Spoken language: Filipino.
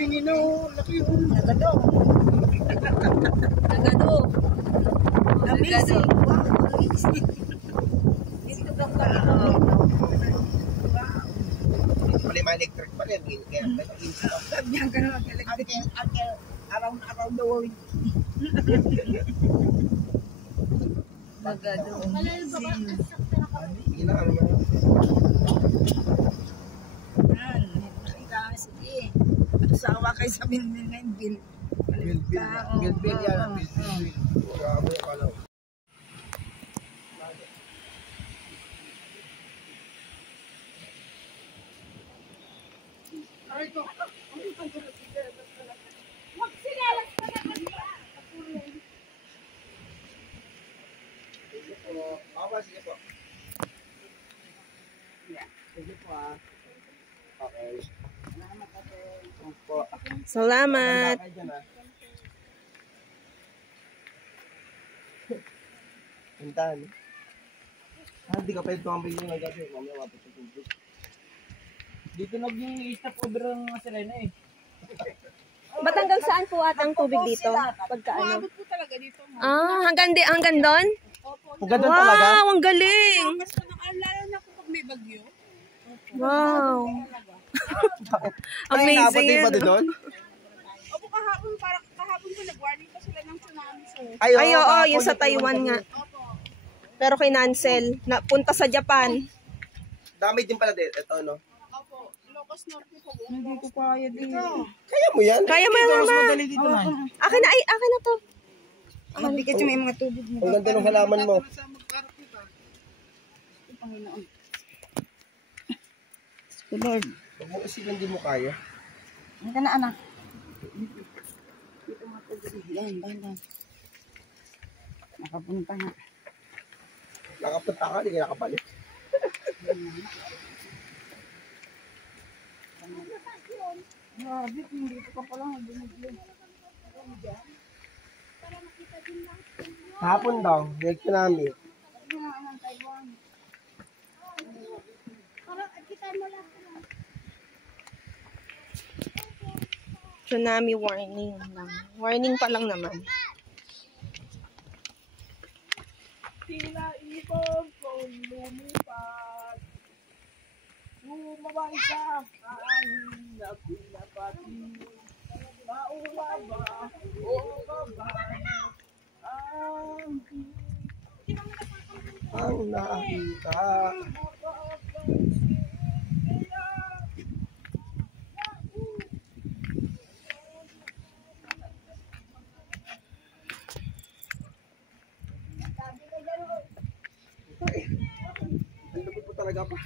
Pingino, laki yung nagado. Nagado. Amazing. Wow, amazing. Dito ka pala. Pali mga electric pala yun. Kaya nag-install. Sabihan ka na mag-electric. Around the world. Nagado. Sige na, ano mo yun? Yan. Sige. Asawa kayo sabihin din na yung bill. Bill yan. Bill. Grabe yung kalaw. Sige po. Sige po ah. Okay. Salamat. Puntahan. Hindi ka pwede tumambay yung nagabi. Mamaya wapit sa tubig. Dito nag-i-stop over ang Selena eh. Ba't hanggang saan po atang tubig dito? Pagka ano? Umabot po talaga dito. Hanggang doon? Ang ganda talaga. Wow, ang galing. Basta naalala na po pag may bagyo. Wow. Ay, Amazing naabot yan. ba doon? Opo, kahapon po nag-warning pa sila ng tsunami, sir. Ay, oo, kahapon yung sa Taiwan nga. Opo. Pero kinancel. Punta sa Japan. Dami din pala din. Ito, no? Opo. Ilocos Norte po. Hindi ko kaya dito. Kaya mo yan? Kaya mo yan, Mas mama. madali dito man. Akin na to. Mabigat yung may mga tubig mo. Ang ganda ng halaman mo. Panginoon. Lord. Huwag mo isipin hindi mo kaya. Ano ka na, anak? Dito mga tubig. Dahan. Nakapunta na. Nakapunta ka, hindi ka nakapalik. Grabe, dito ka pala. Hapon daw, direct namin. Tsunami warning lang. Warning pa lang naman. Tila ibang kong lumipad. Lumabay sa kain na pinapati. Maula ba o babae Ang nakita. Ay, ang lupit po talaga pa.